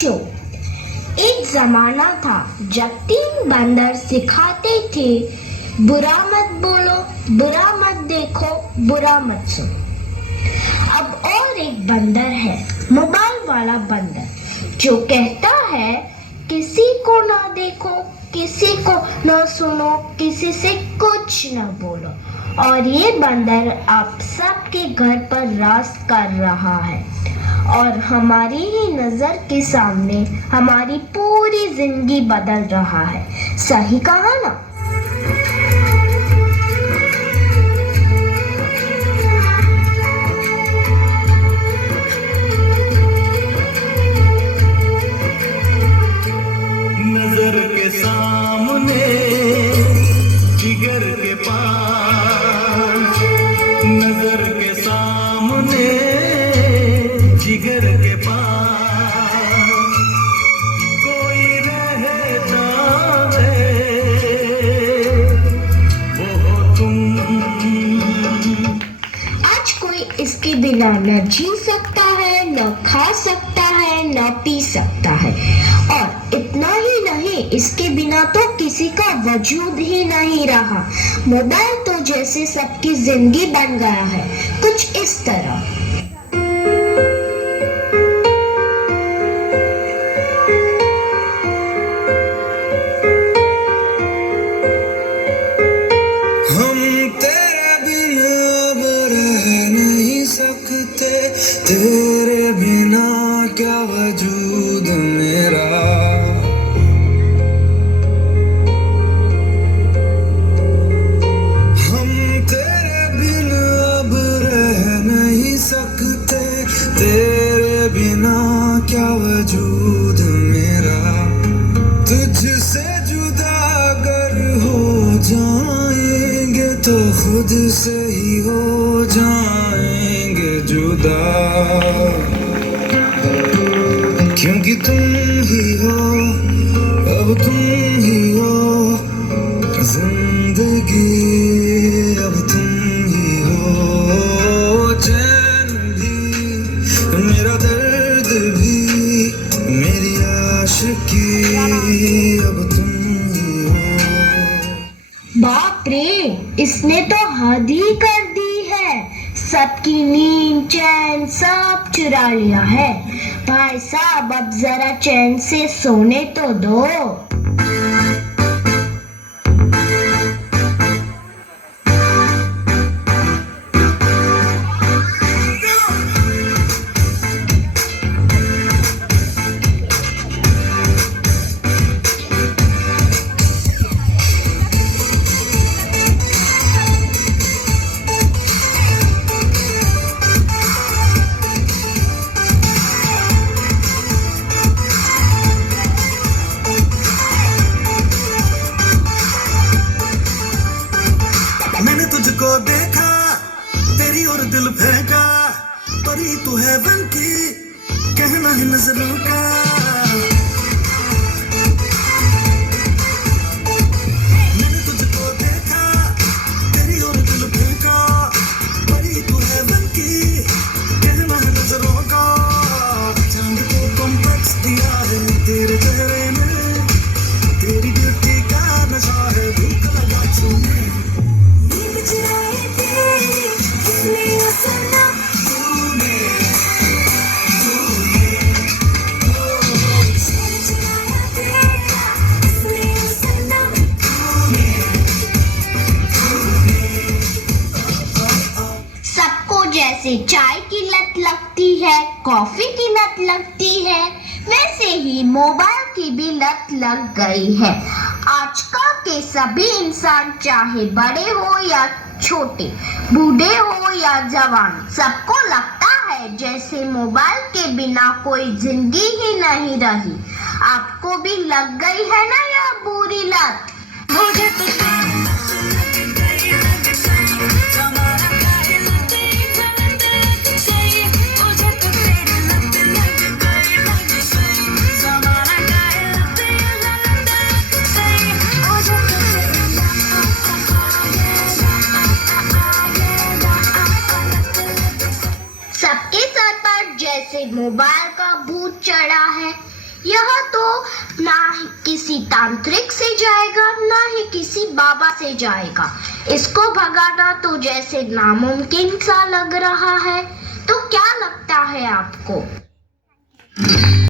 एक जमाना था जब 3 बंदर सिखाते थे, बुरा मत बोलो, बुरा मत देखो, बुरा मत सुनो। अब और एक बंदर है, मोबाइल वाला बंदर, जो कहता है किसी को ना देखो, किसी को ना सुनो, किसी से कुछ ना बोलो। और ये बंदर आप सबके घर पर राज कर रहा है और हमारी ही नजर के सामने हमारी पूरी जिंदगी बदल रहा है। सही कहा ना? नजर के सामने जिगर के पास, नजर के सामने जिगर के पास कोई रहता है, वो हो तुम। आज कोई इसके बिना न जी सकता है, न खा सकता है, न पी सकता है, और इतना ही नहीं, इसके बिना तो किसी का वजूद ही नहीं रहा। मोबाइल तो जैसे सबकी जिंदगी बन गया है, कुछ इस तरह। हम तेरे बिन अब रह नहीं सकते, तेरे बिना क्या वजूद मेरा। हम तेरे बिन अब रह नहीं सकते, तेरे बिना क्या वजूद मेरा। तुझसे जुदा अगर हो जाएंगे तो खुद से ही हो जाएंगे जुदा, क्योंकि तुम ही हो, अब तुम ही हो जिंदगी, अब तुम ही हो चैन भी, मेरा दर्द भी, मेरी आशिकी, अब तुम ही हो। बाप रे, इसने तो हद ही कर दी है, सबकी नींद चैन सब चुरा लिया है। भाई साहब, अब जरा चैन से सोने तो दो। मैंने तुझको देखा, तेरी और दिल फेंका, परी तू है बन की, कहना है नजरों का। मैंने तुझको देखा, तेरी और दिल फेंका, परी तू है बन की, कहना है नजरों का। चांद को कॉम्प्लेक्स दिया है तेरे चेहरे में, तेरी ब्यूटी का नशा है, भूख लगा छूने। सबको जैसे चाय की लत लगती है, कॉफी की लत लगती है, वैसे ही मोबाइल की भी लत लग गई है। आजकल के सभी इंसान, चाहे बड़े हो या छोटे, बूढ़े हो या जवान, सबको लगता है जैसे मोबाइल के बिना कोई जिंदगी ही नहीं रही। आपको भी लग गई है ना यह बुरी लत? मुझे तो सबके सर पर जैसे मोबाइल का भूत चढ़ा है। यह तो ना ही किसी तांत्रिक से जाएगा ना ही किसी बाबा से जाएगा। इसको भगाना तो जैसे नामुमकिन सा लग रहा है। तो क्या लगता है आपको?